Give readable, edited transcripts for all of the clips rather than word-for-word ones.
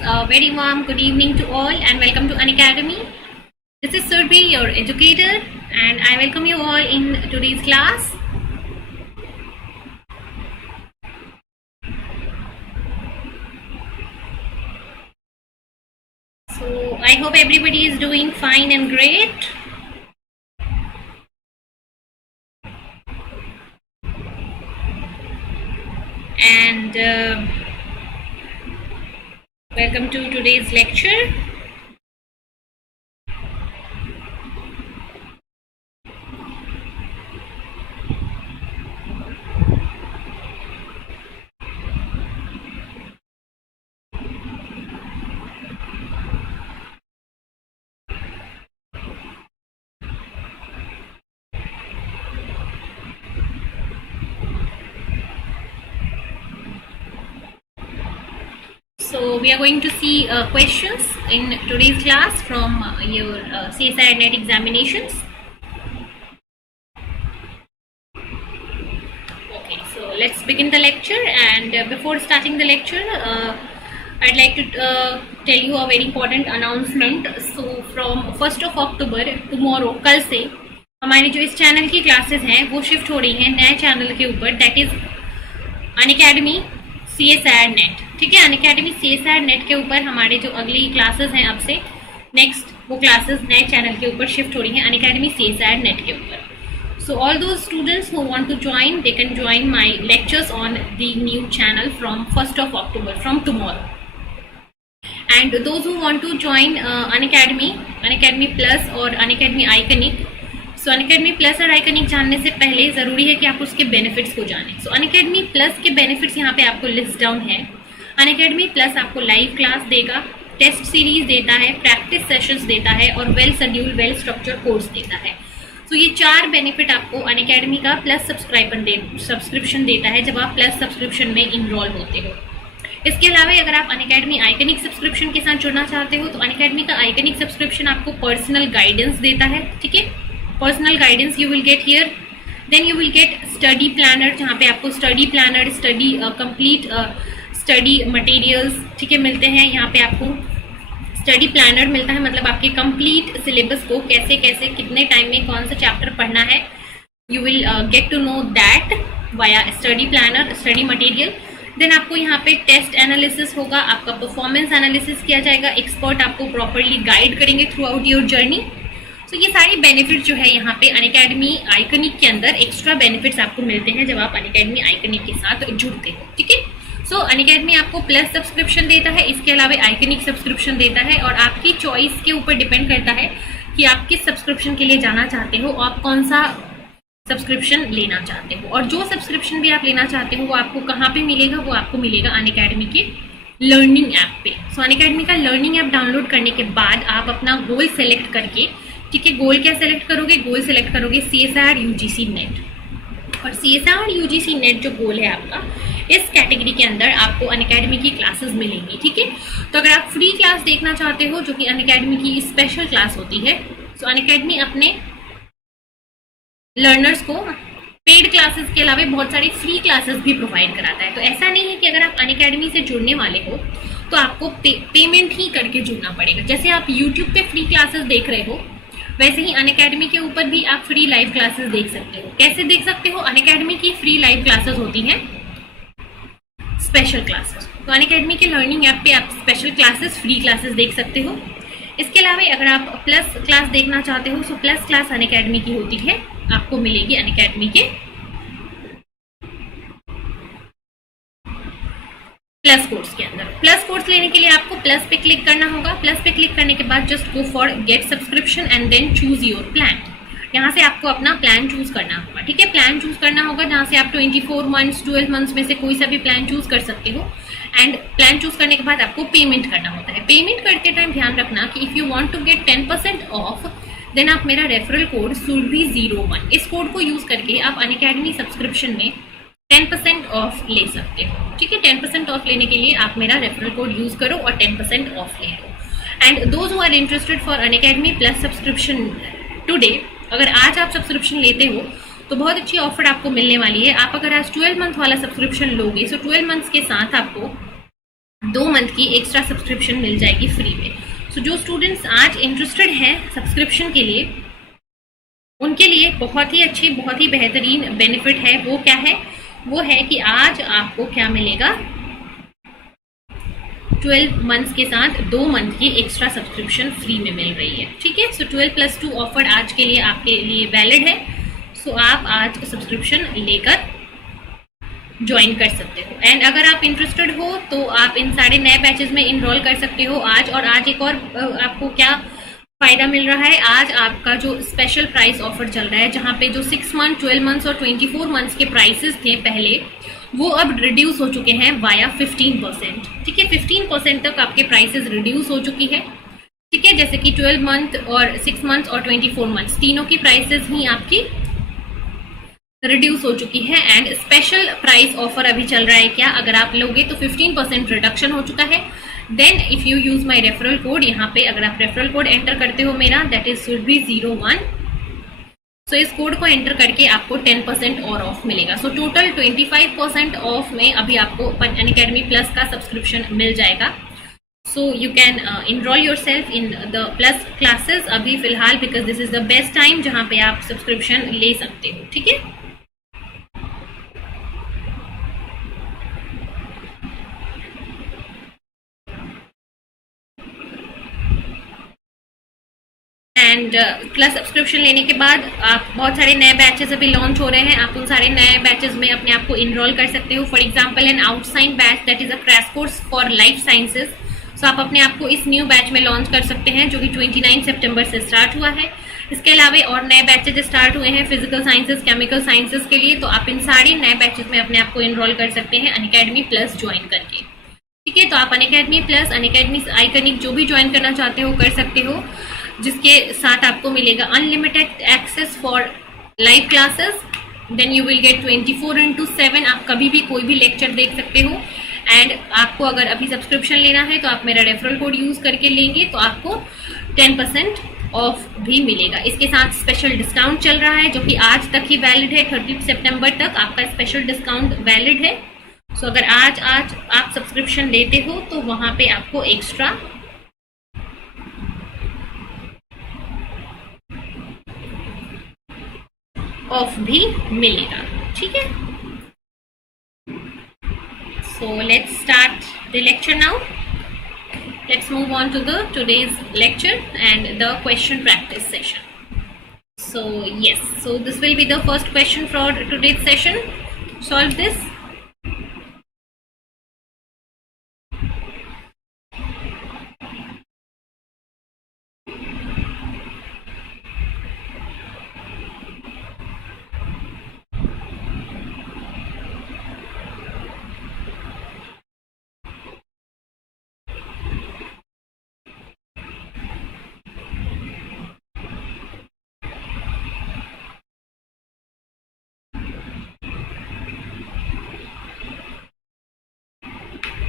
A very warm good evening to all and welcome to Unacademy. This is Surbhi, your educator, and I welcome you all in today's class. So I hope everybody is doing fine and great. And welcome to today's lecture. So we are going to see questions in today's class from your CSIR NET examinations. Okay, so let's begin the lecture, and before starting the lecture, I'd like to tell you a very important announcement. So from 1st of October, tomorrow, कल से हमारी जो इस चैनल की क्लासेस हैं वो शिफ्ट हो रही हैं नए चैनल के ऊपर, that is Unacademy CSIR NET. ठीक है, अनअकैडमी CSIR NET के ऊपर हमारे जो अगली क्लासेस हैं अब से नेक्स्ट, वो क्लासेस नए चैनल के ऊपर शिफ्ट हो रही हैं अनअकैडमी CSIR NET के ऊपर. So all those students who want to join, they can join my lectures on the new channel from 1st of October, from tomorrow. And those who want to join Unacademy Plus और Unacademy Iconic, सो Unacademy plus और आइकनिक जानने से पहले ज़रूरी है कि आप उसके बेनिफिट्स को जानें. सो अनअकैडमी प्लस के बेनिफिट्स यहाँ पे आपको लिस्ट डाउन है. अनअकैडमी प्लस आपको लाइव क्लास देगा, टेस्ट सीरीज देता है, प्रैक्टिस सेशंस देता है और well schedule well structure course देता है. सो ये 4 बेनिफिट आपको अनअकैडमी का प्लस सब्सक्रिप्शन देता है जब आप प्लस सब्सक्रिप्शन में इनरोल होते हो. इसके अलावा अगर आप अनअकैडमी आइकनिक सब्सक्रिप्शन के साथ जुड़ना चाहते हो तो अनअकैडमी का आइकनिक सब्सक्रिप्शन आपको पर्सनल गाइडेंस देता है. ठीक है, personal guidance you will get here. Then you will get study planner, जहाँ पे आपको study planner, study complete study materials, ठीक है, मिलते हैं. यहाँ पे आपको स्टडी प्लानर मिलता है, मतलब आपके कंप्लीट सिलेबस को कैसे कैसे कितने टाइम में कौन सा चैप्टर पढ़ना है, you will get to know that via study planner, study material. Then आपको यहाँ पे टेस्ट एनालिसिस होगा, आपका परफॉर्मेंस एनालिसिस किया जाएगा, एक्सपर्ट आपको प्रॉपरली गाइड करेंगे थ्रू आउट योर जर्नी. तो ये सारी बेनिफिट जो है यहाँ पे अनअकैडमी आइकनिक के अंदर एक्स्ट्रा बेनिफिट्स आपको मिलते हैं जब आप अनअकैडमी आइकनिक के साथ जुड़ते हो. ठीक है, सो अनअकैडमी आपको प्लस सब्सक्रिप्शन देता है, इसके अलावा आइकनिक सब्सक्रिप्शन देता है और आपकी चॉइस के ऊपर डिपेंड करता है कि आप किस सब्सक्रिप्शन के लिए जाना चाहते हो, आप कौन सा सब्सक्रिप्शन लेना चाहते हो. और जो सब्सक्रिप्शन भी आप लेना चाहते हो वो आपको कहाँ पे मिलेगा, वो आपको मिलेगा अनअकैडमी के लर्निंग ऐप पे. सो अनअकैडमी का लर्निंग ऐप डाउनलोड करने के बाद आप अपना गोल सेलेक्ट करके, ठीक है, गोल क्या सेलेक्ट करोगे, गोल सेलेक्ट करोगे CSIR UGC NET. और CSIR UGC NET जो गोल है आपका, इस कैटेगरी के अंदर आपको अनअकैडमी की क्लासेस मिलेंगी. ठीक है, तो अगर आप फ्री क्लास देखना चाहते हो जो कि अनअकैडमी की स्पेशल क्लास होती है, तो अनअकैडमी अपने लर्नर्स को पेड क्लासेस के अलावा बहुत सारी फ्री क्लासेस भी प्रोवाइड कराता है. तो ऐसा नहीं है कि अगर आप अनअकैडमी से जुड़ने वाले हो तो आपको पेमेंट ही करके जुड़ना पड़ेगा. जैसे आप यूट्यूब पे फ्री क्लासेस देख रहे हो, वैसे ही अनअकैडमी के ऊपर भी आप फ्री लाइव क्लासेस देख सकते हो. कैसे देख सकते हो, अनअकैडमी की फ्री लाइव क्लासेस होती हैं स्पेशल क्लासेस. तो अनअकैडमी के लर्निंग ऐप पे आप स्पेशल क्लासेस, फ्री क्लासेस देख सकते हो. इसके अलावा अगर आप प्लस क्लास देखना चाहते हो तो प्लस क्लास अनअकैडमी की होती है, आपको मिलेगी अनअकैडमी के प्लस कोर्स के अंदर. प्लस कोर्स लेने के लिए आपको प्लस पे क्लिक करना होगा. प्लस पे क्लिक करने के बाद just go for get subscription and then choose your plan. यहाँ से आपको अपना प्लान चूज करना होगा. ठीक है, प्लान चूज करना होगा जहाँ से आप 24 मंथ्स 12 मंथ्स में से कोई सा भी प्लान चूज कर सकते हो. एंड प्लान चूज करने के बाद आपको पेमेंट करना होता है. पेमेंट करते टाइम ध्यान रखना कि if you want to get 10% off, then आप मेरा रेफरल कोड SURBHI01, इस कोड को यूज करके आप अनअकैडमी सब्सक्रिप्शन में 10% ऑफ ले सकते हो. ठीक है, 10% ऑफ लेने के लिए आप मेरा रेफरल कोड यूज करो और 10% ऑफ ले लो. And those who are interested for Unacademy plus subscription today, अगर आज आप सब्सक्रिप्शन लेते हो तो बहुत अच्छी ऑफर आपको मिलने वाली है. आप अगर आज 12 मंथ वाला सब्सक्रिप्शन लोगे, सो 12 मंथ्स के साथ आपको 2 मंथ की एक्स्ट्रा सब्सक्रिप्शन मिल जाएगी फ्री में। सो जो स्टूडेंट्स आज इंटरेस्टेड हैं सब्सक्रिप्शन के लिए, उनके लिए बहुत ही अच्छी, बहुत ही बेहतरीन बेनिफिट है। वो क्या है? वो है कि आज आपको क्या मिलेगा, 12 मंथ्स के साथ 2 मंथ की एक्स्ट्रा सब्सक्रिप्शन फ्री में मिल रही है। ठीक है, सो 12+2 ऑफर आज के लिए आपके लिए वैलिड है। सो आप आज सब्सक्रिप्शन लेकर ज्वाइन कर सकते हो। एंड अगर आप इंटरेस्टेड हो तो आप इन सारे नए बैचेस में इनरोल कर सकते हो आज। और आज एक और आपको क्या फायदा मिल रहा है, आज आपका जो स्पेशल प्राइस ऑफर चल रहा है, जहाँ पे जो 6 मंथ, 12 मंथ्स और 24 मंथ्स के प्राइसेस थे पहले, वो अब रिड्यूस हो चुके हैं वाया 15%। ठीक है, 15% तक आपके प्राइसेस रिड्यूस हो चुकी है। ठीक है, जैसे कि 12 मंथ और 6 मंथ और 24 मंथ्स तीनों की प्राइसेस ही आपकी रिड्यूस हो चुकी है। एंड स्पेशल प्राइस ऑफर अभी चल रहा है क्या, अगर आप लोगे तो 15% रिडक्शन हो चुका है। Then if you use my referral code, यहाँ पे अगर आप रेफरल कोड एंटर करते हो मेरा, दैट इज सुरभि01, सो इस कोड को एंटर करके आपको 10% और ऑफ मिलेगा। सो टोटल 25% ऑफ में अभी आपको अनअकैडमी प्लस का सब्सक्रिप्शन मिल जाएगा। So you can enroll yourself in the plus classes अभी फिलहाल, because this is the best time जहाँ पे आप सब्सक्रिप्शन ले सकते हो। ठीक है, एंड प्लस सब्सक्रिप्शन लेने के बाद आप बहुत सारे नए बैचेस अभी लॉन्च हो रहे हैं, आप उन सारे नए बैचेस में अपने आप को इनरोल कर सकते हो। For example an outside batch that is a crash course for life sciences. So आप अपने आप को इस न्यू बैच में लॉन्च कर सकते हैं, जो कि 29 सितंबर से स्टार्ट हुआ है। इसके अलावा और नए बैचेज स्टार्ट हुए हैं फिजिकल साइंसेज, केमिकल साइंसेज के लिए। तो आप इन सारे नए बैचेज में अपने आप को इनरोल कर सकते हैं अनअकैडमी प्लस ज्वाइन करके। ठीक है, तो आप अनअकैडमी प्लस, अनअकैडमी आइकनिक जो भी ज्वाइन करना चाहते हो कर सकते हो, जिसके साथ आपको मिलेगा unlimited access for live classes. Then you will get 24/7, आप कभी भी कोई भी लेक्चर देख सकते हो। एंड आपको अगर अभी सब्सक्रिप्शन लेना है तो आप मेरा रेफरल कोड यूज करके लेंगे तो आपको 10% ऑफ भी मिलेगा। इसके साथ स्पेशल डिस्काउंट चल रहा है, जो कि आज तक ही वैलिड है। 30 सितंबर तक आपका स्पेशल डिस्काउंट वैलिड है। सो अगर आज आप सब्सक्रिप्शन लेते हो तो वहां पे आपको एक्स्ट्रा ऑफ भी मिलेगा। ठीक है, so let's start the lecture now. Let's move on to the today's lecture and the question practice session. So yes, so this will be the first question for today's session. Solve this.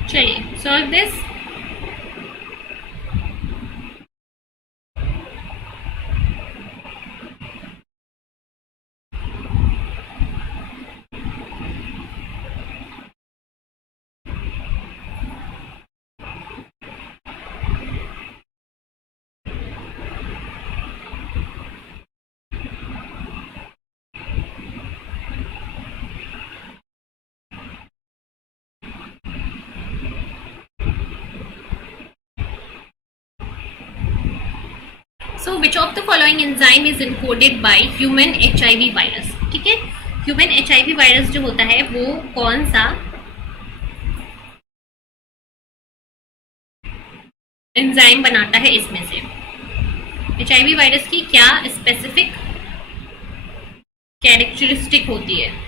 चलिए solve this. So which of the following enzyme is encoded by human HIV virus? ठीक है, human HIV virus जो होता है वो कौन सा एंजाइम बनाता है? इसमें से HIV वायरस की क्या स्पेसिफिक कैरेक्टरिस्टिक होती है?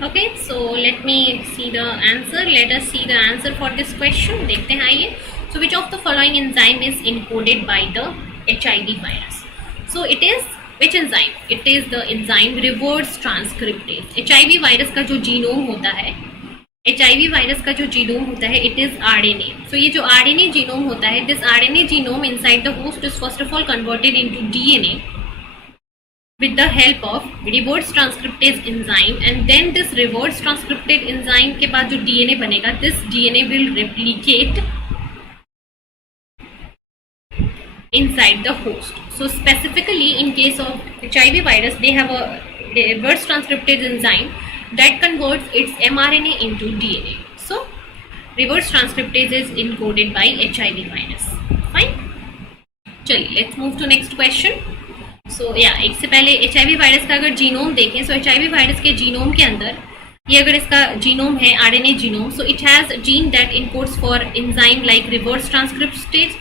Okay, so let me see the answer. Let us see the answer for this question. देखते हैं आइए. So which of the following enzyme is encoded by the HIV virus? So it is which enzyme? It is the enzyme reverse transcriptase. HIV virus का जो जीनोम होता है, HIV virus का जो जीनोम होता है, it is RNA. So ये जो RNA जीनोम होता है, this RNA genome inside the host is first of all converted into DNA with the help of reverse transcriptase enzyme, and then this reverse transcriptase enzyme के बाद जो DNA बनेगा, this DNA will replicate inside the host. So specifically in case of HIV virus, they have a reverse transcriptase enzyme that converts its mRNA into DNA. So reverse transcriptase is encoded by HIV virus. Fine. चलिए let's move to next question. सो या एक से पहले HIV virus का अगर genome देखें, so HIV virus के genome के अंदर ये अगर इसका जीनोम है RNA genome, so it has gene that encodes for enzyme like reverse transcriptase.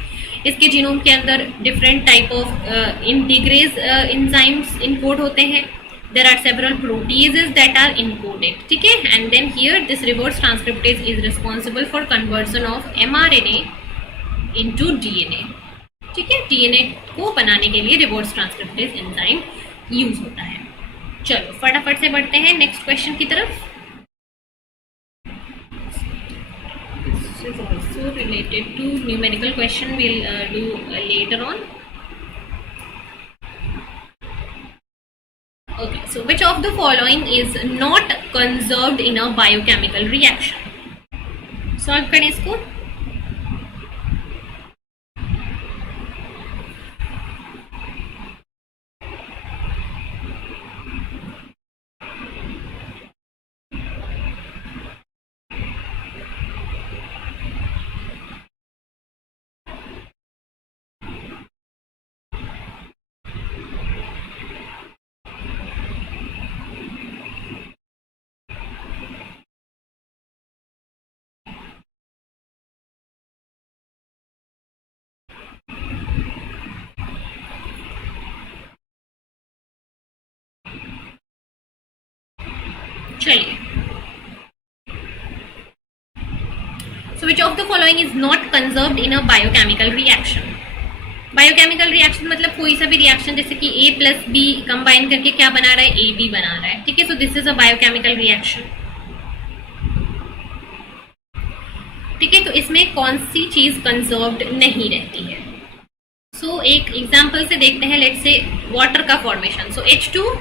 इसके जीनोम के अंदर different type of integrase enzymes encode होते हैं. There are several proteases that are encoded. ठीक है, and then here this reverse transcriptase is responsible for conversion of mRNA into DNA. ठीक है, डीएनए को बनाने के लिए रिवर्स ट्रांसक्रिप्टेज एंजाइम यूज होता है. चलो फटाफट से बढ़ते हैं नेक्स्ट क्वेश्चन की तरफ. This is also related to numerical question, will do later on. Okay, so which of the following is not conserved in a biochemical reaction? Solve करें इसको. चलिए, so which of the following is not conserved in a biochemical reaction? Biochemical reaction मतलब कोई सा भी रिएक्शन, जैसे कि A plus B combine करके क्या बना रहा है, AB बना रहा है. ठीक है, so this is a biochemical reaction. ठीक है, तो इसमें कौन सी चीज कंजर्व्ड नहीं रहती है? सो एक एग्जांपल से देखते हैं. लेट्स से वाटर का formation. So H2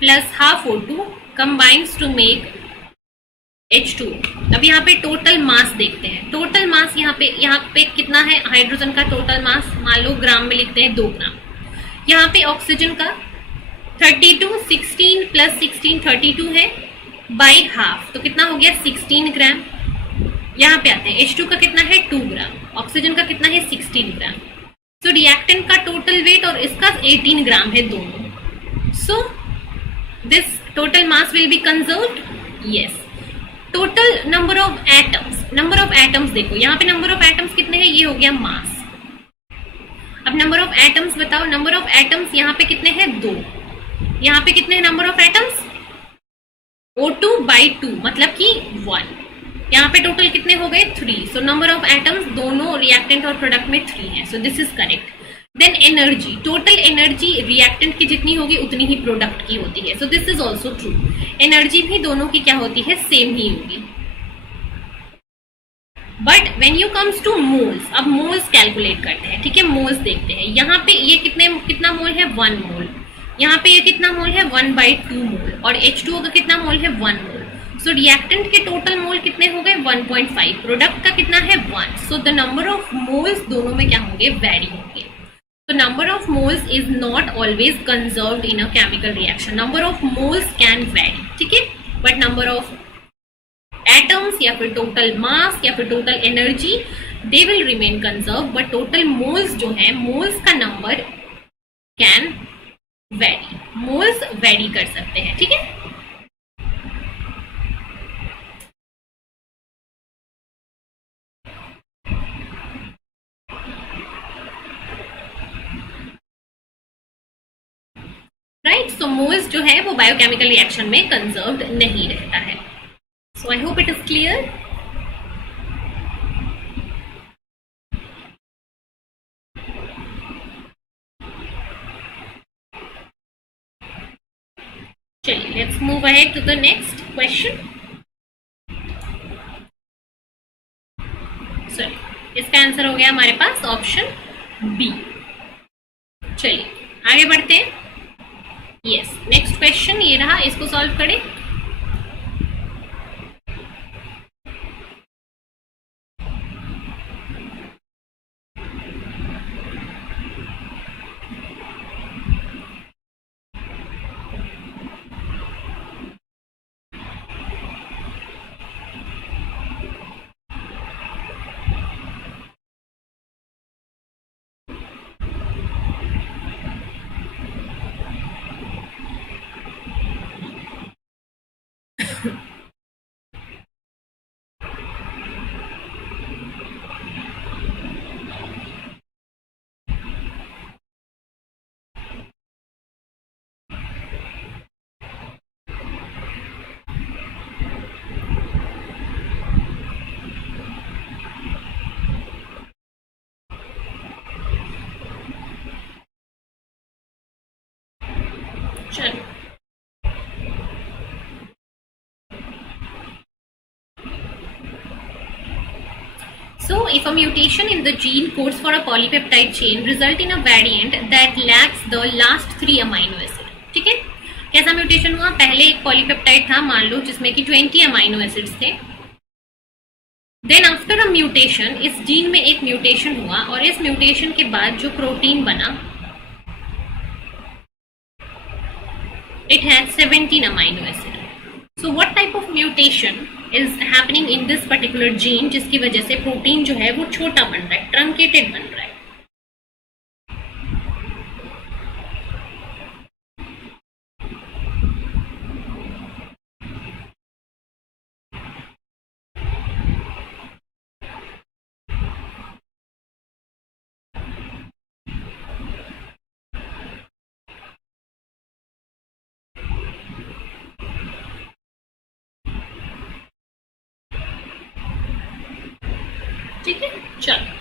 plus half O2 combines to make H2. अब यहाँ पे टोटल मास देखते हैं. टोटल मास यहाँ पे कितना है हाइड्रोजन का टोटल मास? मान लो ग्राम में लिखते हैं 2 ग्राम. यहाँ पे ऑक्सीजन का 32, 16 प्लस 16 32 है बाई हाफ, तो कितना हो गया 16 ग्राम. यहाँ पे आते हैं H2 का कितना है 2 ग्राम, ऑक्सीजन का कितना है 16 ग्राम. सो रिएक्टेंट का टोटल वेट और इसका 18 ग्राम है दोनों. सो this total mass will be conserved. yes. total number of atoms देखो, यहाँ पे number of atoms कितने हैं? ये हो गया mass. अब number of atoms बताओ. number of atoms यहाँ पे कितने हैं? 2. यहाँ पे कितने हैं number of atoms? O2 by 2 मतलब कि 1. यहाँ पे टोटल कितने हो गए? 3. सो नंबर ऑफ एटम्स दोनों रिएक्टेंट और प्रोडक्ट में 3 है. So this is correct. Then energy, total energy reactant की जितनी होगी उतनी ही प्रोडक्ट की होती है. So this is also true. Energy भी दोनों की क्या होती है? सेम ही होगी. But when you comes to moles, अब मोल्स कैलकुलेट करते हैं. ठीक है, मोल्स देखते हैं. यहाँ पे ये कितना मोल है? 1 मोल. यहाँ पे ये कितना मोल है? 1/2 मोल. और H2O का कितना मोल है? 1 मोल. सो रिएक्टेंट के टोटल मोल कितने हो गए? 1.5. प्रोडक्ट का कितना है? 1. So the number of moles दोनों में क्या होंगे? वेरी होंगे. So number of moles is not always conserved in a chemical reaction. Number of moles can vary. ठीक है, but number of atoms या फिर total mass या फिर total energy they will remain conserved. But total moles जो है, moles का number can vary. Moles vary कर सकते हैं. ठीक है. राइट। सो मोज जो है वो बायोकेमिकल रिएक्शन में कंजर्व्ड नहीं रहता है। So I hope it is clear. चलिए let's move ahead to the next question. Sorry, इसका आंसर हो गया हमारे पास ऑप्शन बी। चलिए आगे बढ़ते हैं। यस, नेक्स्ट क्वेश्चन ये रहा, इसको सॉल्व करें। चलो, so if a mutation in the gene codes for a polypeptide chain result in a variant that lacks the last 3 amino acid, ठीक है। कैसा म्यूटेशन हुआ? पहले एक पॉलीपेप्टाइड था मान लो जिसमें कि 20 अमाइनो एसिड्स थे। देन आफ्टर अ म्यूटेशन इस जीन में एक म्यूटेशन हुआ और इस म्यूटेशन के बाद जो प्रोटीन बना it has 17 amino acid. So what type of mutation is happening in this particular gene जिसकी वजह से प्रोटीन जो है वो छोटा बन रहा है, ट्रंकेटेड बन रहा है। ठीक है, चलो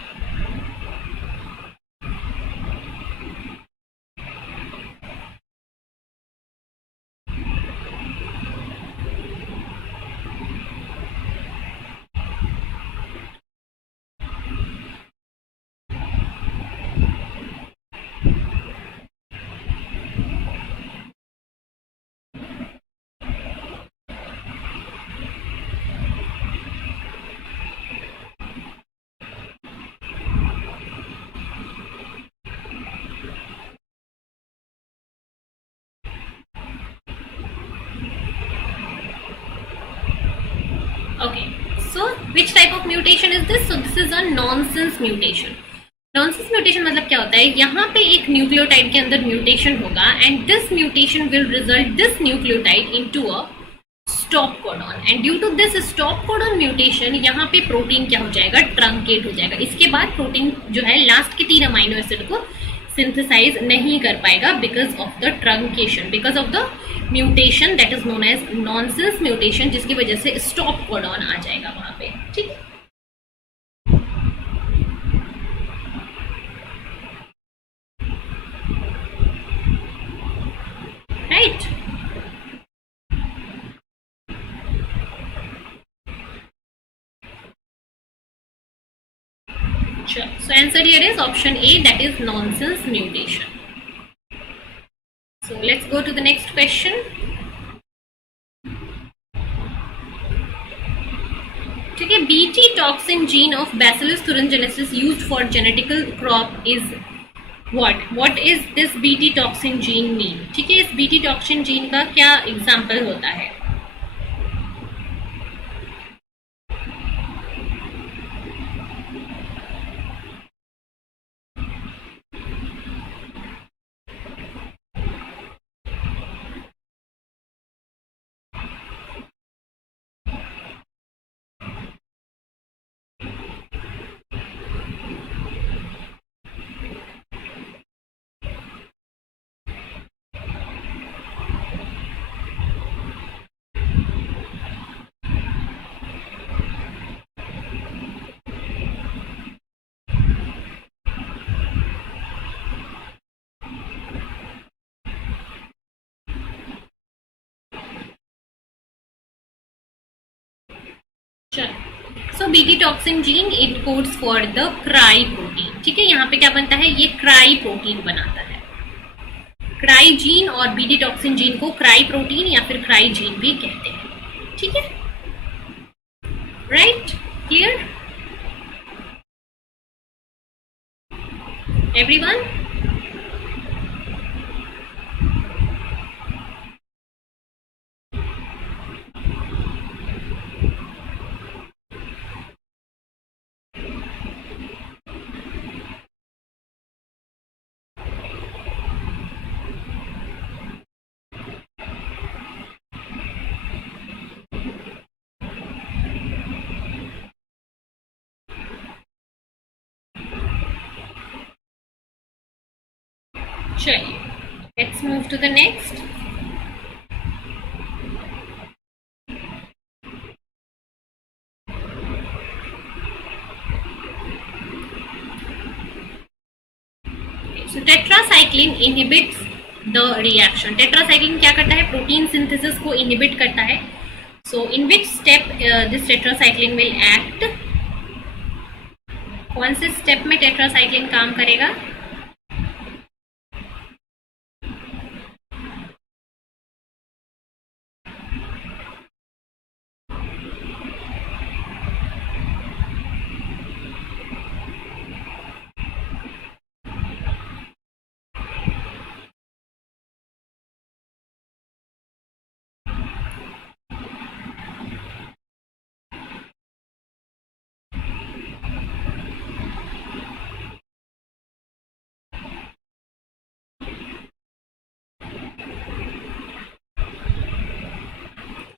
okay, so which type of mutation is this? So this is a nonsense mutation. Nonsense mutation मतलब क्या होता है? यहाँ पे एक न्यूक्लियोटाइड के अंदर म्यूटेशन होगा and this mutation will result this nucleotide into a stop codon and due to this stop codon mutation यहाँ पे प्रोटीन क्या हो जाएगा? ट्रंकेट हो जाएगा। इसके बाद प्रोटीन जो है लास्ट के 3 अमाइनो एसिड को सिंथेसाइज नहीं कर पाएगा because of the truncation, because of the mutation that is known as nonsense mutation, जिसकी वजह से स्टॉप कोडॉन आ जाएगा वहां पे। ठीक है, right. So answer here is option A, that is nonsense mutation. So let's go to the next question. ठीक है, BT toxin gene of Bacillus thuringiensis used for genetical crop is what? What is this BT toxin gene mean? ठीक है, इस BT toxin gene का क्या एग्जाम्पल होता है? चलो, so BT toxin gene it codes for the cry protein. ठीक है, यहाँ पे क्या बनता है, ये क्राई प्रोटीन बनाता है। क्राई जीन और बीटी टॉक्सिन जीन को क्राई प्रोटीन या फिर क्राई जीन भी कहते हैं। ठीक है, राइट, क्लियर एवरीवन? चलिए, let's move to the next. So tetracycline inhibits the reaction. Tetracycline क्या करता है, प्रोटीन सिंथेसिस को इनहिबिट करता है। So in which step this tetracycline will act? कौन से स्टेप में टेट्रासाइक्लिन काम करेगा?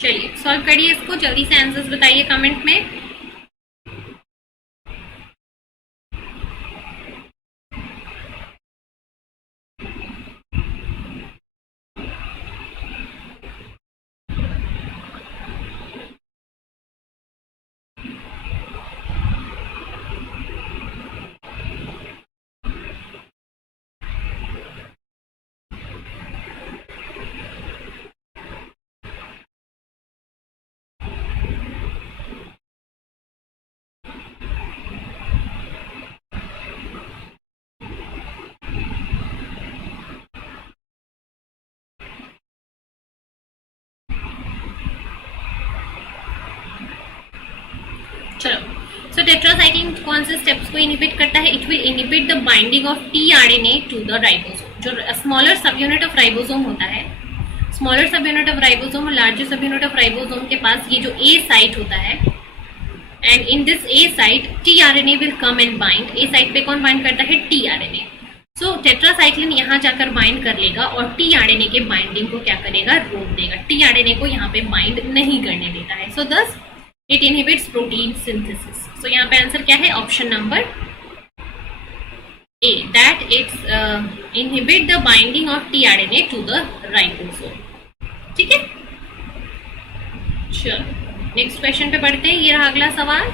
चलिए सॉल्व करिए इसको, जल्दी से आंसर्स बताइए कमेंट में। चलो, सो टेट्रासाइक्लिन कौन से स्टेप्स को इनहिबिट करता है? It will inhibit the binding of tRNA to the ribosome. जो smaller subunit of ribosome होता है, smaller subunit of ribosome और larger subunit of ribosome के पास ये जो ए साइट होता है, and in this A site tRNA will come and bind. A site पे कौन बाइंड करता है? टीआरएनए। सो टेट्रासाइक्लिन यहाँ जाकर बाइंड कर लेगा और टीआरएनए के बाइंडिंग को क्या करेगा? रोक देगा। टीआरएनए को यहाँ पे बाइंड नहीं करने देता है। So thus it inhibits protein synthesis. So यहाँ पे आंसर क्या है? Option number A, that it's inhibit the binding of tRNA to the ribosome. ठीक है, चलो नेक्स्ट क्वेश्चन पे बढ़ते हैं। ये रहा अगला सवाल।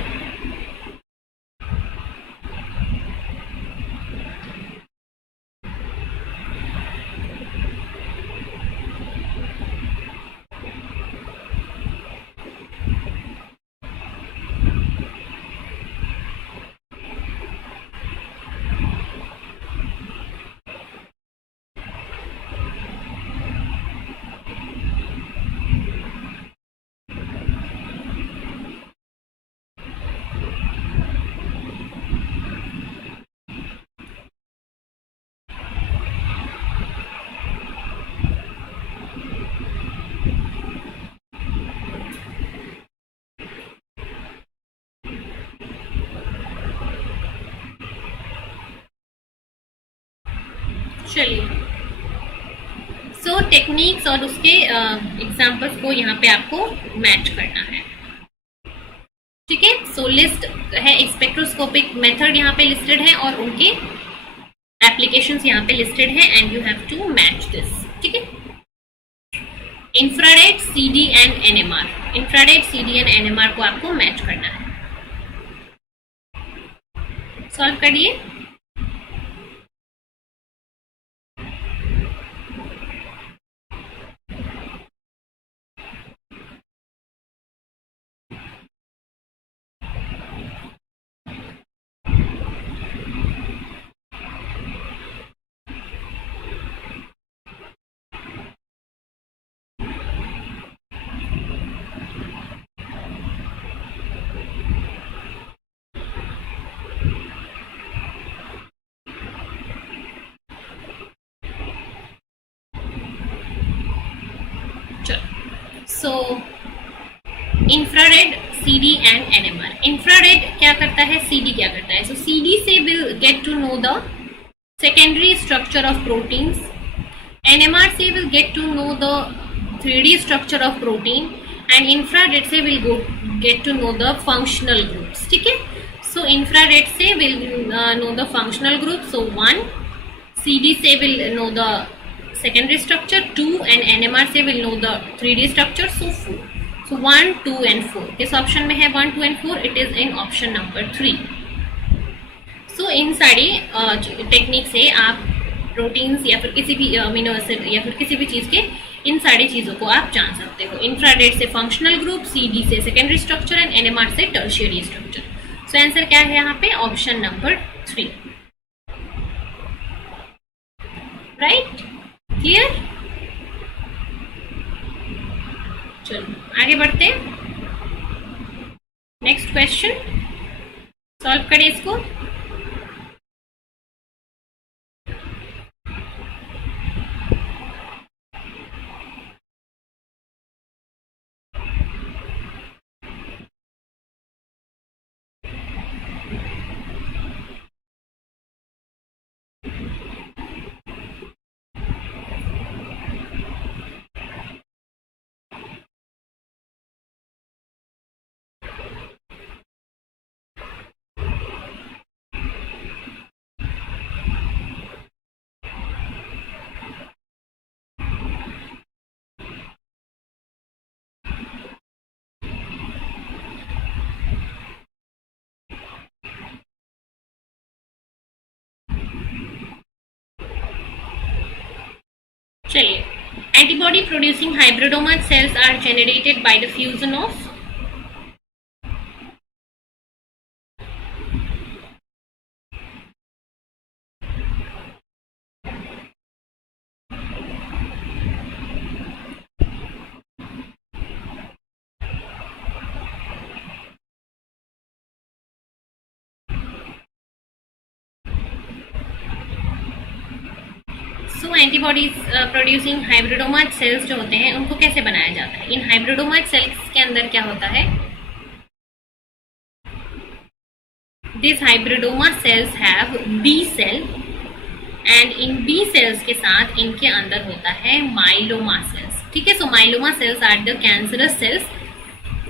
चलिए, सो टेक्निक्स और उसके एग्जाम्पल्स को यहाँ पे आपको मैच करना है। ठीक है, सो लिस्ट है, स्पेक्ट्रोस्कोपिक मेथड यहाँ पे लिस्टेड है और उनके एप्लीकेशंस यहाँ पे लिस्टेड है, and you have to match this. ठीक है, infrared, CD and NMR. Infrared, CD and NMR को आपको मैच करना है। सॉल्व करिए। So infrared, CD and NMR. Infrared क्या करता है, CD क्या करता है. सो CD से will get to know the secondary structure of proteins. NMR से will get to know the 3D structure of protein, and infrared से will get to know the functional groups. ठीक है. So infrared से will know the functional groups. So 1, CD से will know the secondary structure, 2 and NMR से will know the 3D structure. So 4. So 1, 2 and 4. किस ऑप्शन में है 1, 2 and 4? It is in option number 3. सो इन सारी टेक्निक से आप प्रोटीन्स या फिर किसी भी अमीनो एसिड या फिर किसी भी चीज़ के इन सारी चीज़ों को आप जान सकते हो. इंफ्रारेड से फंक्शनल ग्रुप, CD से सेकेंडरी स्ट्रक्चर एंड NMR से टर्शियरी स्ट्रक्चर. सो आंसर क्या है यहाँ पे, ऑप्शन नंबर 3. Right, clear. चलो आगे बढ़ते हैं. नेक्स्ट क्वेश्चन सॉल्व करें इसको. चलिए, antibody producing hybridoma cells are generated by the fusion of. So antibodies producing hybridoma cells जो होते हैं उनको कैसे बनाया जाता है. इन हाइब्रिडोमा सेल्स के अंदर क्या होता है, this hybridoma cells have B cell and in B cells के साथ इनके अंदर होता है माइलोमा सेल्स. ठीक है. So myeloma cells are the cancerous cells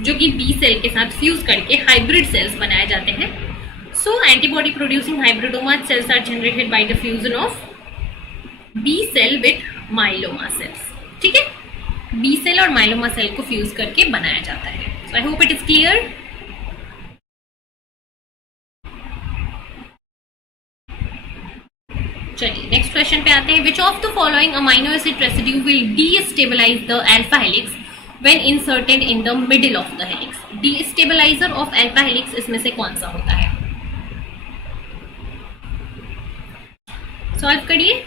जो कि B सेल के साथ फ्यूज करके हाइब्रिड सेल्स बनाए जाते हैं. So antibody producing hybridoma cells are generated by the fusion of B cell with myeloma cells. ठीक है. B सेल और माइलोमा सेल को फ्यूज करके बनाया जाता है. So I hope it is clear. चलिए नेक्स्ट क्वेश्चन पे आते हैं. Which of the following amino acid residue will destabilise the alpha helix when inserted in the middle of the helix. Destabiliser of alpha helix इसमें से कौन सा होता है, सॉल्व करिए.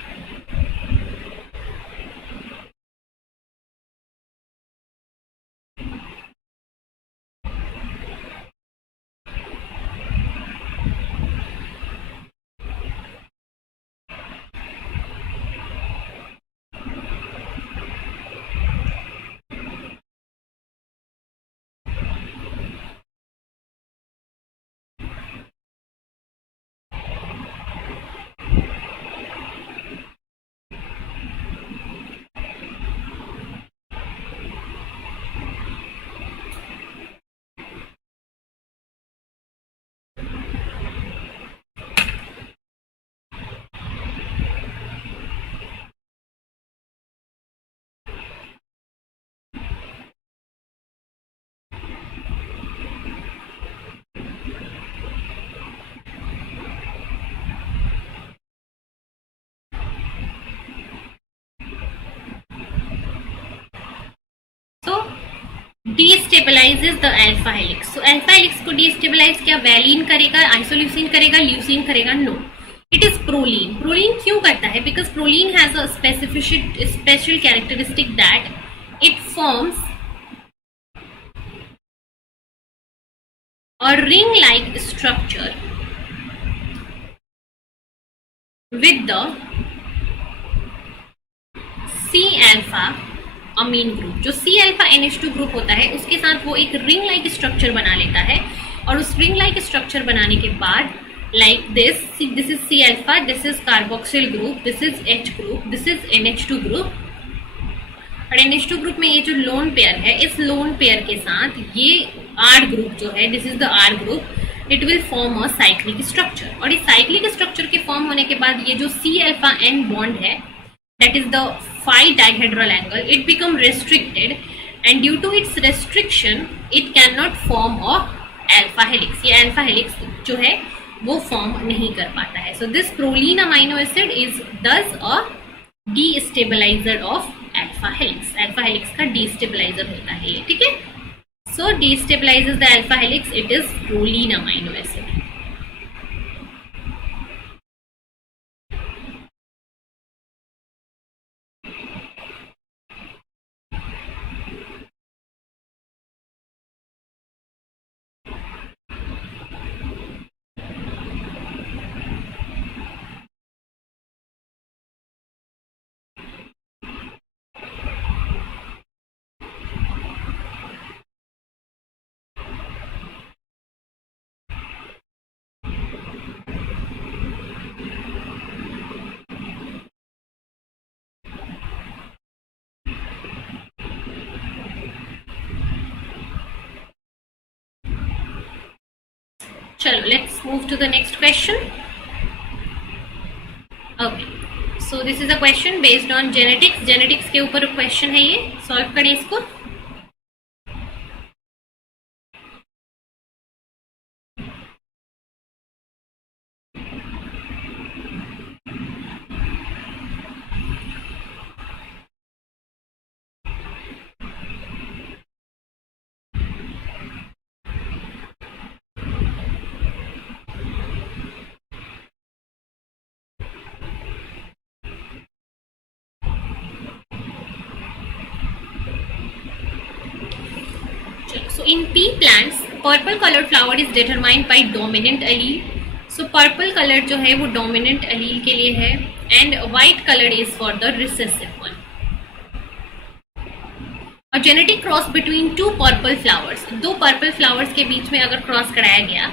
Destabilises the alpha helix. So alpha helix को destabilise क्या valine करेगा, आइसोल्यूसिन करेगा, ल्यूसिन करेगा? No, it is proline. Proline क्यों करता है, because proline has a special characteristic that it forms a ring like structure with the C alpha amine group. जो C alpha NH2 group होता है उसके साथ वो एक रिंग लाइक स्ट्रक्चर बना लेता है, और उस रिंग लाइक स्ट्रक्चर बनाने के बाद like this is C alpha, this is carboxyl group, this is H group, this is NH2 group. और NH2 ग्रुप में ये जो लोन पेयर है, इस लोन पेयर के साथ ये R ग्रुप जो है, this is the R group, it will form a cyclic structure. और इस साइक्लिक स्ट्रक्चर के फॉर्म होने के बाद ये जो C अल्फा N बॉन्ड है, that is the phi dihedral angle, it become restricted, and due to its restriction it cannot form a alpha helix। ये alpha helix जो है वो फॉर्म नहीं कर पाता है। so this proline amino acid is thus a destabilizer of alpha helix। alpha helix का destabilizer होता है ये, ठीक है। so destabilizes the alpha helix, it is proline amino acid। चलो let's move to the next question. Okay, so this is a question based on genetics. Genetics के ऊपर क्वेश्चन है, ये सॉल्व करें इसको। So in pea plants, purple colored flower is determined by dominant allele। So purple color जो है वो dominant allele के लिए है, and white color is for the recessive one। A genetic cross between two purple flowers, दो purple flowers के बीच में अगर cross कराया गया,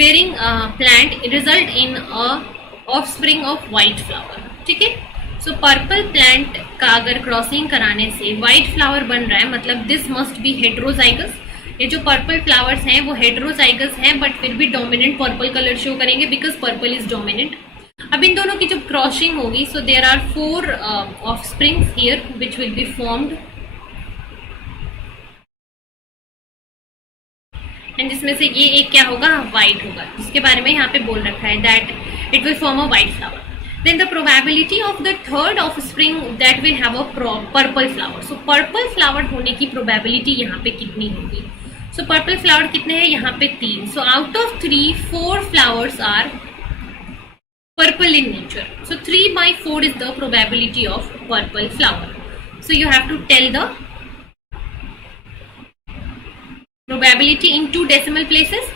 bearing plant result in a offspring of white flower, ठीक है। सो पर्पल प्लांट का अगर क्रॉसिंग कराने से व्हाइट फ्लावर बन रहा है, मतलब दिस मस्ट बी हेट्रोजाइगस। ये जो पर्पल फ्लावर्स हैं वो हेट्रोजाइगस हैं, बट फिर भी डोमिनेंट पर्पल कलर शो करेंगे बिकॉज पर्पल इज डोमिनेंट। अब इन दोनों की जब क्रॉसिंग होगी, so there are 4 offsprings here which will be formed, and जिसमें से ये एक क्या होगा, व्हाइट होगा, जिसके बारे में यहाँ पे बोल रखा है that it will form a white flower. Then the probability of the third offspring that will have a purple flower। So purple flower होने की probability यहाँ पे कितनी होगी? So purple flower कितने हैं यहाँ पे 3। So out of 3, 4 flowers are purple in nature। So 3/4 is the probability of purple flower। So you have to tell the probability in 2 decimal places।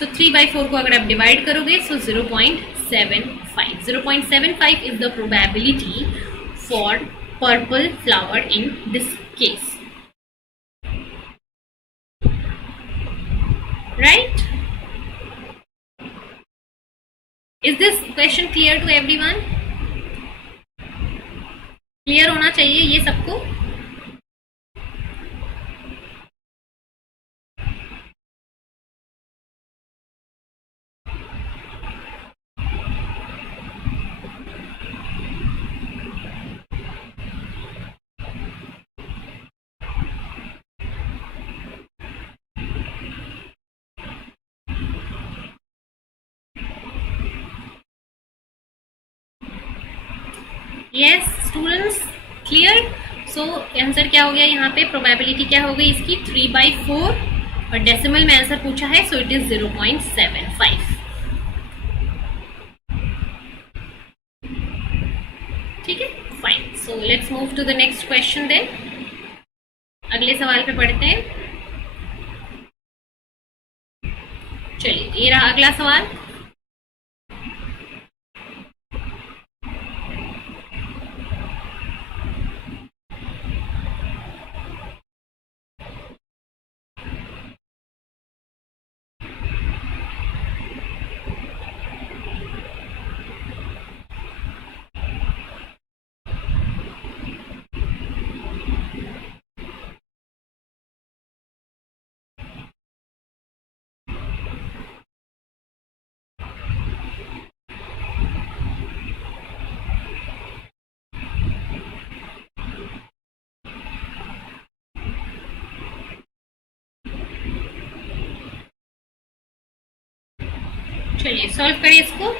So 3/4 को अगर आप डिवाइड करोगे, so 0.75। 0.75 is the probability for purple flower in this case, right? Is this question clear to everyone? Clear होना चाहिए ये सबको। Yes students, clear. So answer क्या हो गया यहाँ पे, प्रोबेबिलिटी क्या हो गई इसकी 3/4, और डेसिमल में आंसर पूछा है, सो इट इज 0.75। ठीक है, fine. So let's move to the next question then. अगले सवाल पे पढ़ते हैं। चलिए, ये रहा अगला सवाल। चलिए सॉल्व करिए इसको।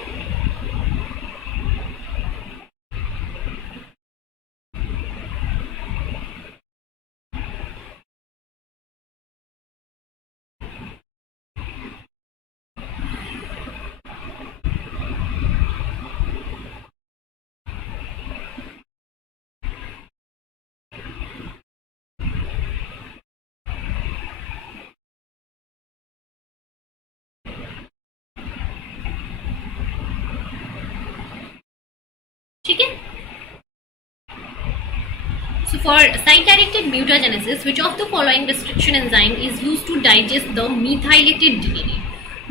ठीक है। So for site-directed mutagenesis, which of the following restriction enzyme is used to digest the methylated DNA?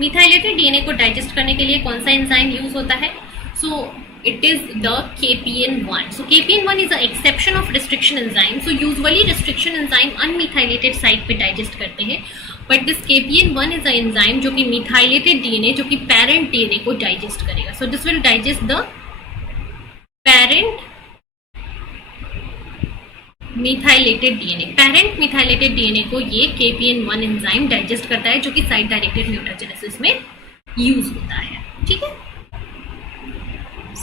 Methylated DNA को digest करने के लिए कौन सा enzyme use होता है? So it is the KPN1. So KPN1 is an exception of restriction enzyme. So usually restriction enzyme unmethylated site पे digest करते हैं, but this KPN1 is an enzyme जो कि methylated DNA जो कि parent DNA को digest करेगा. So this will digest the parent methylated DNA. Parent methylated DNA को ये KPN1 एंजाइम डाइजेस्ट करता है जो कि साइट डायरेक्टेड म्यूटाजेनेसिस में यूज होता है। ठीक है।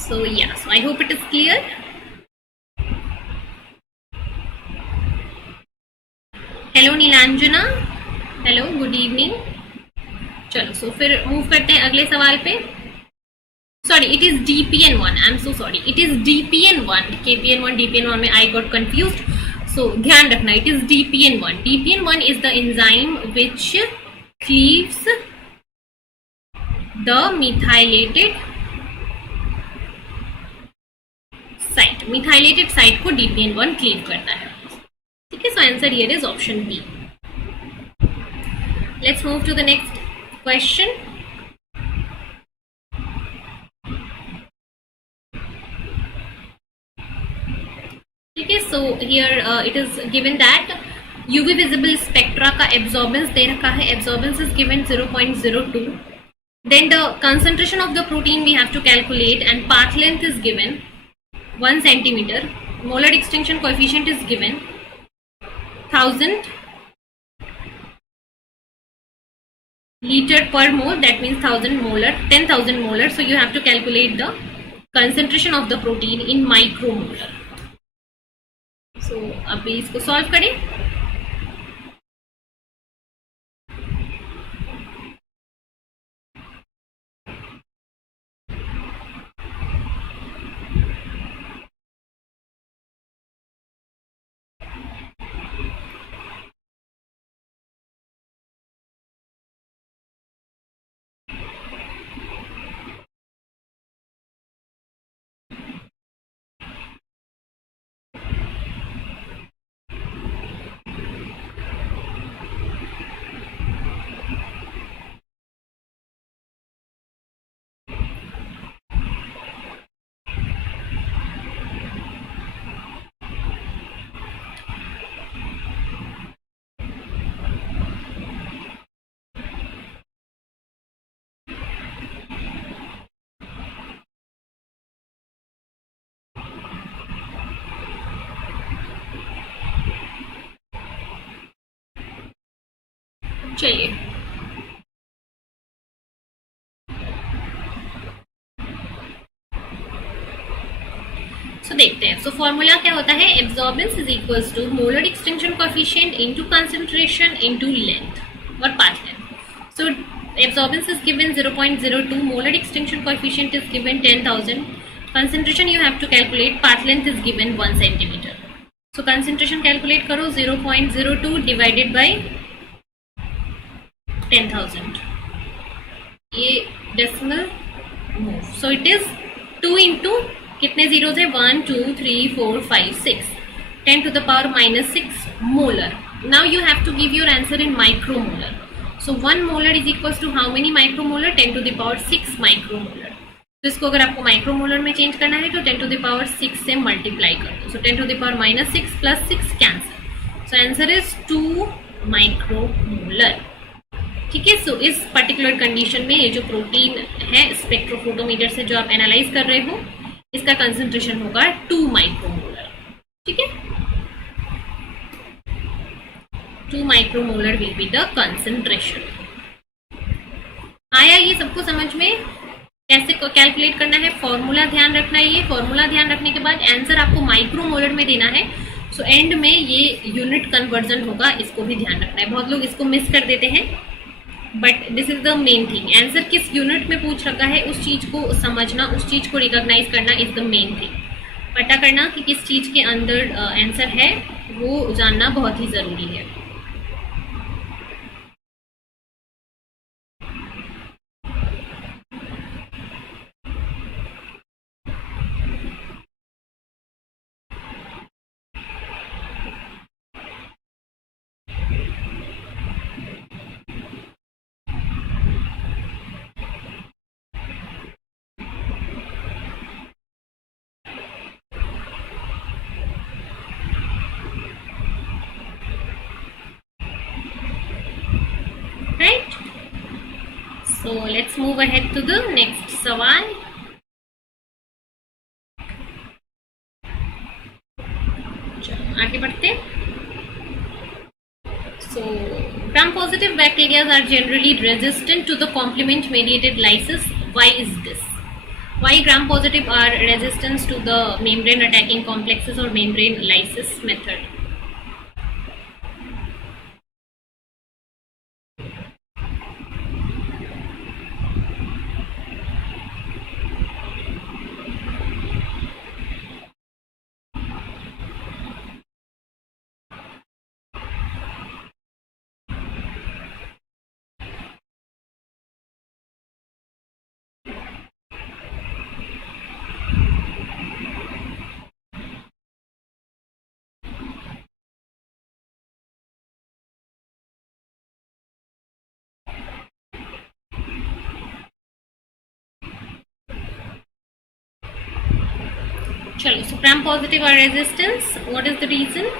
So I hope it is clear. Hello Nilanjana, hello, good evening. चलो सो फिर मूव करते हैं अगले सवाल पे। Sorry, it is DPN1. I'm so sorry. It is DPN1. KPN1, DPN1 में I got confused. So ध्यान रखना, it is DPN1. DPN1 is the enzyme which cleaves the methylated site. Methylated site को DPN1 cleave करता है। ठीक है, so answer here is option B. Let's move to the next question. ठीक है, so here it is given that UV visible spectra का absorbance दे रखा है। Absorbance is given 0.02. Then the concentration of the protein we have to calculate and path length is given 1 centimetre. Molar extinction coefficient is given 1000 liter per mole, that means 1000 molar, 10,000 molar. So you have to calculate the concentration of the protein in micromolar. So अभी इसको solve करें। चलिए सो देखते हैं। So formula क्या होता है? Absorbance is equals to molar extinction coefficient into concentration into length और path length. So absorbance is given 0.02, molar extinction coefficient is given 10,000, concentration you have to calculate, path length is given 1 centimetre. So concentration calculate करो, 0.02 divided by 10,000, ये decimal move. So it is 2 into कितने zeros है? 1 2 3 4 5 6, 10 to the power minus 6 molar. Now you have to give your answer in micromolar. So 1 molar is equals to how many micromolar? 10 to the power 6 micromolar. तो इसको अगर आपको माइक्रोमोलर में चेंज करना है तो 10 to the power 6 से मल्टीप्लाई कर दो। सो 10 to the power minus 6 plus 6 कैंसिल। सो आंसर इज 2 माइक्रोमोलर। ठीक है, सो इस पर्टिकुलर कंडीशन में ये जो प्रोटीन है स्पेक्ट्रोफोटोमीटर से जो आप एनालाइज कर रहे हो, इसका कंसंट्रेशन होगा 2 माइक्रोमोलर। ठीक है, 2 micromolar will be the concentration. आया ये सबको समझ में? कैसे कैलकुलेट करना है, फॉर्मूला ध्यान रखना है। ये फॉर्मूला ध्यान रखने के बाद आंसर आपको माइक्रोमोलर में देना है। सो एंड में ये यूनिट कन्वर्जन होगा, इसको भी ध्यान रखना है। बहुत लोग इसको मिस कर देते हैं, but this is the main thing. Answer किस यूनिट में पूछ रखा है उस चीज को समझना, उस चीज को रिकॉग्नाइज करना इज द मेन थिंग। पता करना कि किस चीज के अंदर आंसर है, वो जानना बहुत ही जरूरी है। Right? So let's move ahead to the next सवाल। चलो आगे बढ़ते। So gram-positive bacteria are generally resistant to the complement-mediated lysis. Why is this? Why gram-positive are resistant to the membrane-attacking complexes or membrane lysis method? चलो, so gram-positive are resistance. What is the reason?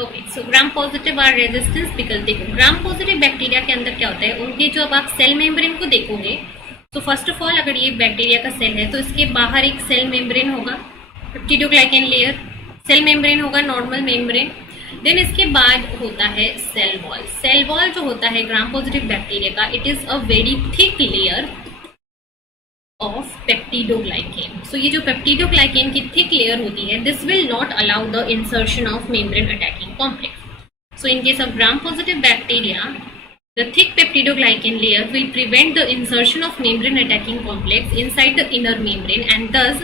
Okay, so gram positive are resistance because देखो gram positive bacteria के अंदर क्या होता है, उनके जो अब आप सेल मेम्ब्रेन को देखोगे तो फर्स्ट ऑफ ऑल अगर ये बैक्टीरिया का सेल है तो इसके बाहर एक सेल मेम्ब्रेन होगा, पेप्टिडोग्लाइकेन लेयर, सेल मेम्ब्रेन होगा, नॉर्मल मेम्ब्रेन। देन इसके बाद होता है सेल वॉल। सेल वॉल जो होता है ग्राम पॉजिटिव बैक्टीरिया का, it is a very thick layer of peptidoglycan. So ये जो पेप्टिडोग्लाइकेन की थिक लेयर होती है, this will not allow the insertion of membrane attacking complex. So in case of gram positive bacteria, the thick peptidoglycan layer will prevent the insertion of membrane attacking complex inside the inner membrane, and thus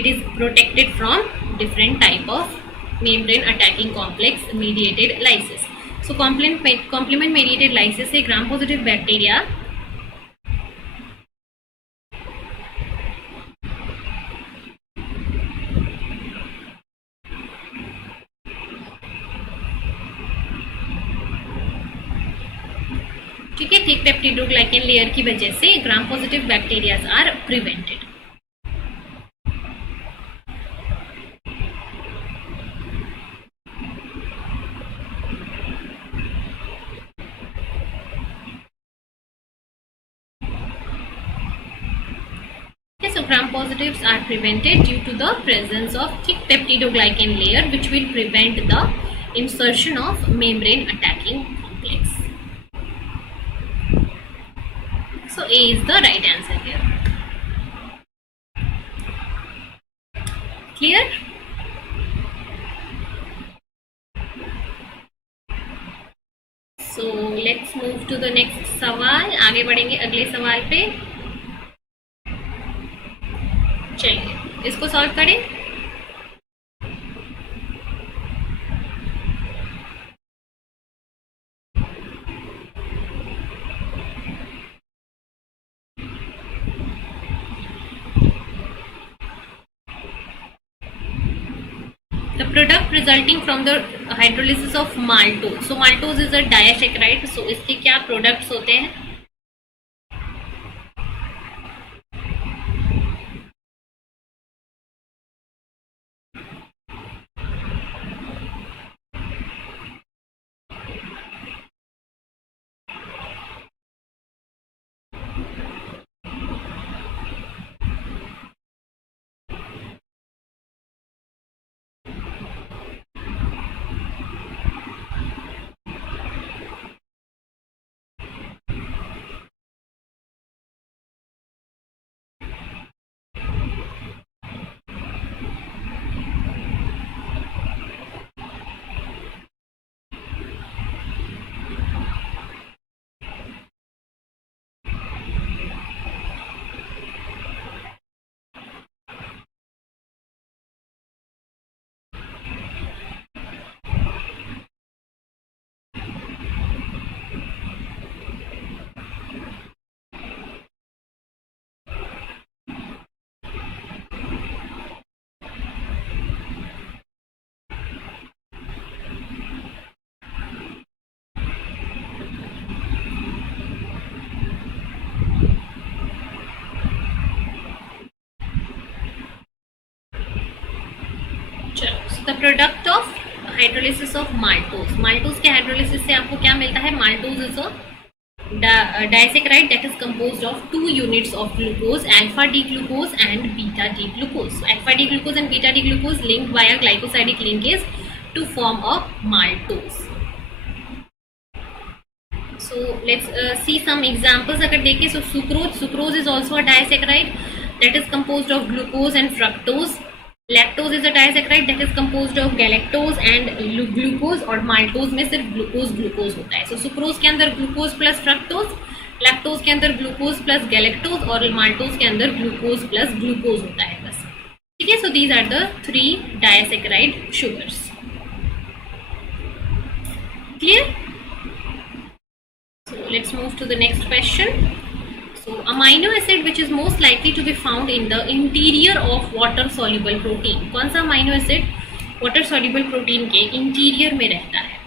it is protected from different type of membrane attacking complex mediated lysis. So complement mediated lysis से gram positive bacteria ठीक है, thick peptidoglycan layer की वजह से gram positive bacterias are prevented. So gram positives are prevented due to the presence of thick peptidoglycan layer, which will prevent the insertion of membrane attacking complex. So A is the right answer here. Clear? So let's move to the next सवाल। आगे बढ़ेंगे अगले सवाल पे। चलिए इसको solve करें। The product resulting from the hydrolysis of maltose. So maltose is a disaccharide. So इसके क्या प्रोडक्ट्स होते हैं? The product of hydrolysis of maltose. Maltose के हाइड्रोलिसिस से आपको क्या मिलता है? Maltose is a disaccharide that is composed of 2 units of glucose, alpha D glucose and beta D glucose. So alpha D glucose and beta D glucose linked via glycosidic linkage to form a maltose. So let's see some examples. अगर देखें, so sucrose is also a disaccharide that is composed of glucose and fructose. Lactose is a disaccharide that is composed of galactose and glucose, और माल्टोज में सिर्फ ग्लूकोज होता है. सो सुक्रोज के अंदर glucose plus fructose, lactose के अंदर ग्लूकोज प्लस गैलेक्टोज, और माल्टोज के अंदर ग्लूकोज प्लस ग्लूकोज होता है बस. ठीक है. So these are the 3 disaccharide sugars. Clear? So let's move to the next question. So amino acid which is most likely to be found in the interior of water soluble protein. कौन सा amino acid water soluble protein के इंटीरियर में रहता है?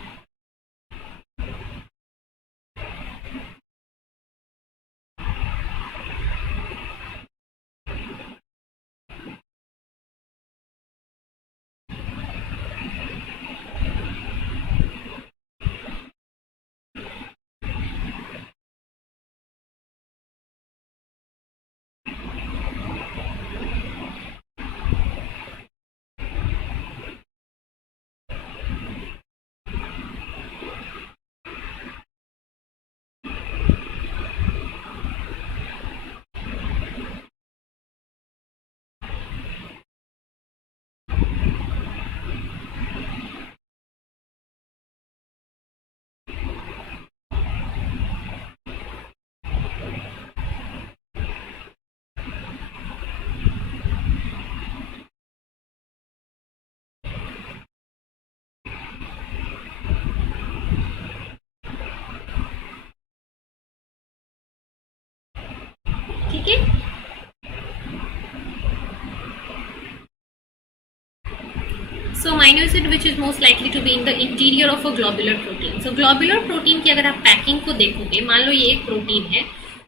ठीक है. So amino acid which is most likely to be in the interior of a globular protein. So globular protein की अगर आप पैकिंग को देखोगे, मान लो ये एक प्रोटीन है,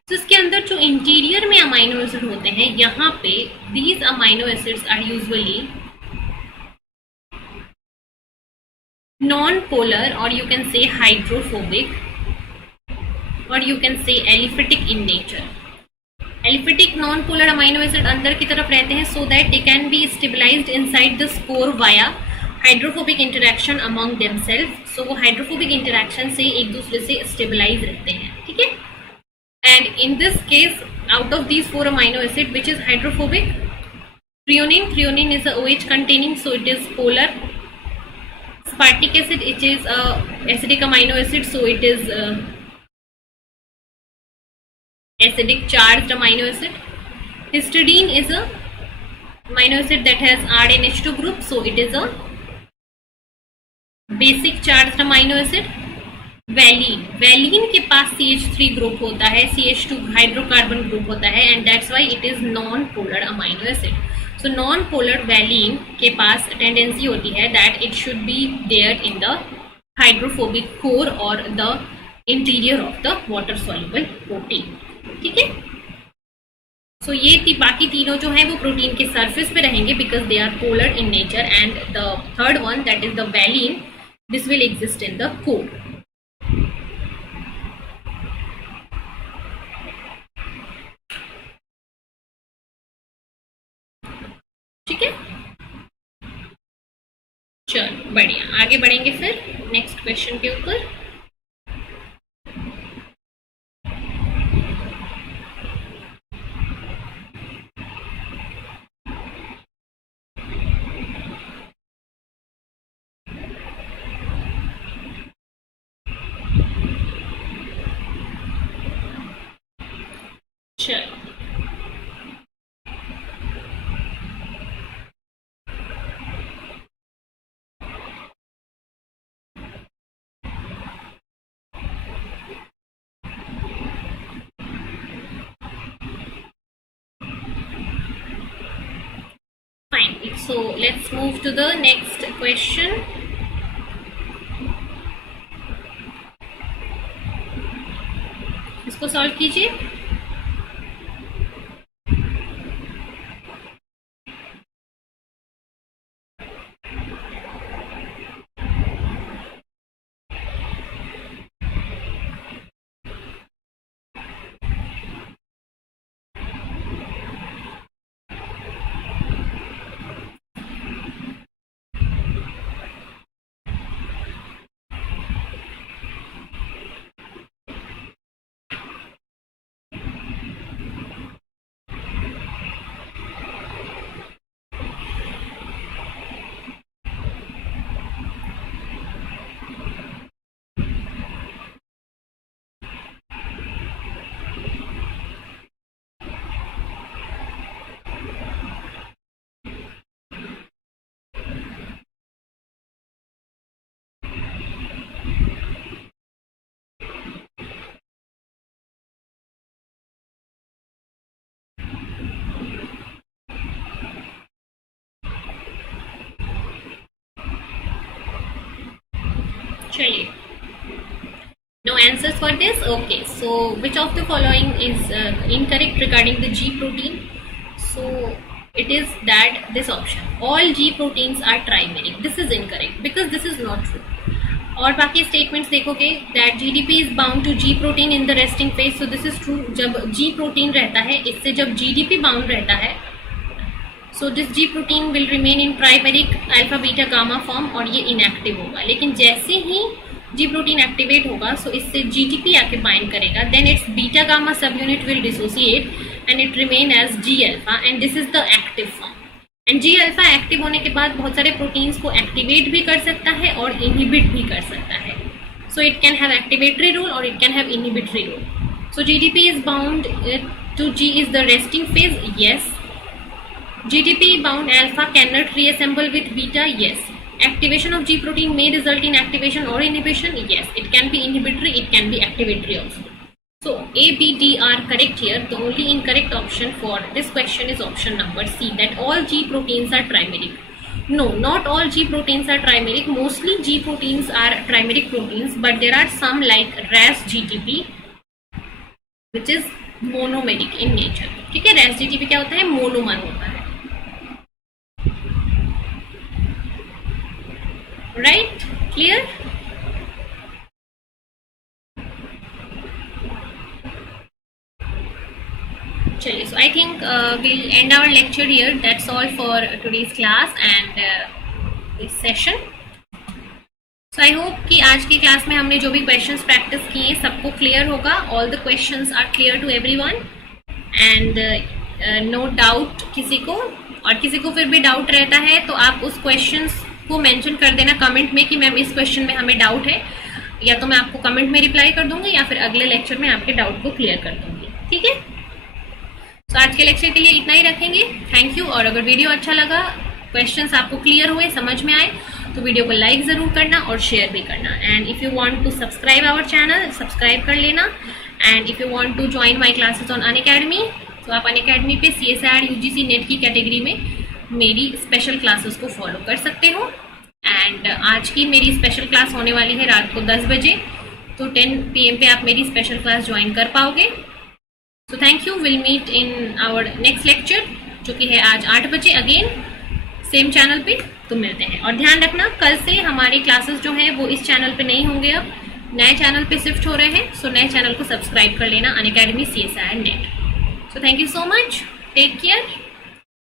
तो इसके अंदर जो इंटीरियर में अमाइनो एसिड होते हैं, यहाँ पे these amino acids are usually non-polar, or you can say hydrophobic, or you can say aliphatic in nature. Aliphatic non polar amino acid अंदर की तरफ रहते हैं so that they can be stabilised inside the spore via hydrophobic interaction among themselves. So वो hydrophobic interaction से एक दूसरे से स्टेबलाइज रहते हैं. ठीक है. And in this case out of these 4 amino acid which is hydrophobic, threonine is a OH containing, so it is polar. Aspartic acid, it is a acidic amino acid, so it is acidic charged amino acid. Histidine is a amino acid that has RNH2 group, so it is a basic charged amino acid. Valine के पास CH3 group होता है, CH2 hydrocarbon group होता है, and that's why it is non-polar amino acid. So non-polar valine के पास टेंडेंसी होती है that it should be there in the hydrophobic core or the interior of the water soluble protein. ठीक है. So ये बाकी तीनों जो है वो प्रोटीन के सरफेस पे रहेंगे because they are polar in nature, and the third one, that is the valine, this will exist in the core. ठीक है, चलो बढ़िया, आगे बढ़ेंगे फिर नेक्स्ट क्वेश्चन के ऊपर. चलो fine, so let's move to the next question. इसको सॉल्व कीजिए. चलिए, no answers for this. Okay, so which of the following is incorrect regarding the G protein? So it is that this option, all G proteins are trimeric. This is incorrect because this is not true. और बाकी स्टेटमेंट्स देखोगे that GDP is bound to G protein in the resting phase. So this is true. जब G protein रहता है, इससे जब GDP bound रहता है, so this G protein will remain in trimeric alpha beta gamma form और ये inactive होगा. लेकिन जैसे ही G protein activate होगा, so इससे GTP आके bind करेगा, then its beta gamma subunit will dissociate and it remain as G alpha, and this is the active form. And G alpha active होने के बाद बहुत सारे proteins को activate भी कर सकता है और inhibit भी कर सकता है. So it can have activatory role or it can have inhibitory role. So GDP is bound to G is the resting phase. Yes. GTP bound alpha cannot reassemble with beta. Yes. Activation of G protein may result in activation or inhibition. Yes. It can be inhibitory, it can be activatory also. So A, B, D are correct here. The only incorrect option for this question is option number C, that all G proteins are trimeric. No, not all G proteins are trimeric. Mostly G proteins are trimeric proteins, but there are some like RAS GTP which is monomeric in nature. ठीक है, RAS GTP क्या होता है? मोनोमर होता है. Right? Clear? चलिए, so I think we'll end our lecture here. That's all for today's class and this session. So I hope कि आज की क्लास में हमने जो भी क्वेश्चंस प्रैक्टिस किए सबको क्लियर होगा. All the questions are clear to everyone and no doubt किसी को, और किसी को फिर भी डाउट रहता है तो आप उस क्वेश्चंस को मेंशन कर देना कमेंट में कि मैम इस क्वेश्चन में हमें डाउट है, या तो मैं आपको कमेंट में रिप्लाई कर दूंगी या फिर अगले लेक्चर में आपके डाउट को क्लियर कर दूंगी. ठीक है, तो आज के लेक्चर के लिए इतना ही रखेंगे. Thank you. और अगर वीडियो अच्छा लगा, क्वेश्चंस आपको क्लियर हुए, समझ में आए, तो वीडियो को लाइक जरूर करना और शेयर भी करना. And if you want to subscribe our channel, subscribe कर लेना. And if you want to join my classes on Unacademy, तो आप अनअकैडमी पे CSIR UGC नेट की कैटेगरी में मेरी स्पेशल क्लासेस को फॉलो कर सकते हो। एंड आज की मेरी स्पेशल क्लास होने वाली है रात को 10 बजे, तो 10 PM पे आप मेरी स्पेशल क्लास ज्वाइन कर पाओगे। So thank you, will meet in our next lecture जो कि है आज 8 बजे, अगेन सेम चैनल पे। तो मिलते हैं, और ध्यान रखना कल से हमारे क्लासेस जो हैं वो इस चैनल पे नहीं होंगे, अब नए चैनल पे शिफ्ट हो रहे हैं। सो नए चैनल को सब्सक्राइब कर लेना, Unacademy CSIR net. So thank you so much, take care.